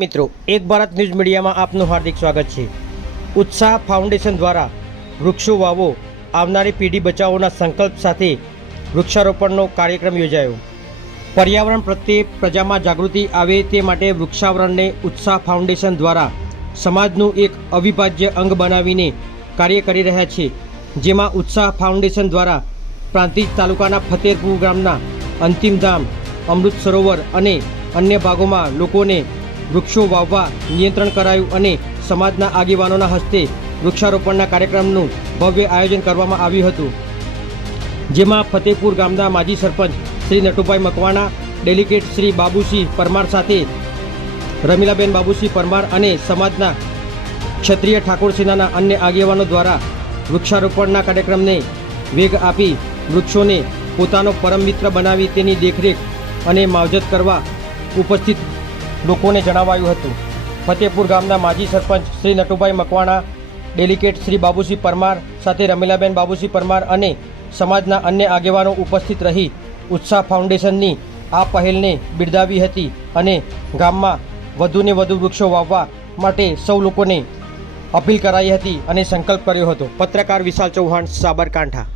મિત્રો, એક ભારત ન્યૂઝ મીડિયામાં આપનું હાર્દિક સ્વાગત છે. ઉત્સાહ ફાઉન્ડેશન દ્વારા વૃક્ષો વાવો આવનારી પેઢી બચાવોના સંકલ્પ સાથે વૃક્ષારોપણનો કાર્યક્રમ યોજાયો. પર્યાવરણ પ્રત્યે પ્રજામાં જાગૃતિ આવે તે માટે વૃક્ષાવરણને ઉત્સાહ ફાઉન્ડેશન દ્વારા સમાજનું એક અવિભાજ્ય અંગ બનાવીને કાર્ય કરી રહ્યા છે, જેમાં ઉત્સાહ ફાઉન્ડેશન દ્વારા પ્રાંતિજ તાલુકાના ફતેરપુર ગામના અંતિમ ધામ, અમૃત સરોવર અને અન્ય ભાગોમાં લોકોને વૃક્ષો વાવવા, નિયંત્રણ કરાયું અને સમાજના આગેવાનોના હસ્તે વૃક્ષારોપણના કાર્યક્રમનું ભવ્ય આયોજન કરવામાં આવ્યું હતું. જેમાં ફતેપુર ગામના માજી સરપંચ શ્રી નટુભાઈ મકવાણા, ડેલિગેટ શ્રી બાબુસિંહ પરમાર સાથે રમીલાબેન બાબુસિંહ પરમાર અને સમાજના ક્ષત્રિય ઠાકોર સેનાના અન્ય આગેવાનો દ્વારા વૃક્ષારોપણના કાર્યક્રમને વેગ આપી વૃક્ષોને પોતાનો પરમ મિત્ર બનાવી તેની દેખરેખ અને માવજત કરવા ઉપસ્થિત લોકોને જણાવાયું હતું. ફતેપુર ગામના માજી સરપંચ શ્રી નટુભાઈ મકવાણા ડેલિકેટ શ્રી બાબુસિંહ પરમાર સાથે રમીલાબેન બાબુસિંહ પરમાર અને સમાજના અન્ય આગેવાનો ઉપસ્થિત રહી ઉત્સાહ ફાઉન્ડેશનની આ પહેલને બિરદાવી હતી અને ગામમાં વધુને વધુ વૃક્ષો વાવવા માટે સૌ લોકોને અપીલ કરાઈ હતી અને સંકલ્પ કર્યો હતો. પત્રકાર વિશાલ ચૌહાણ, સાબરકાંઠા.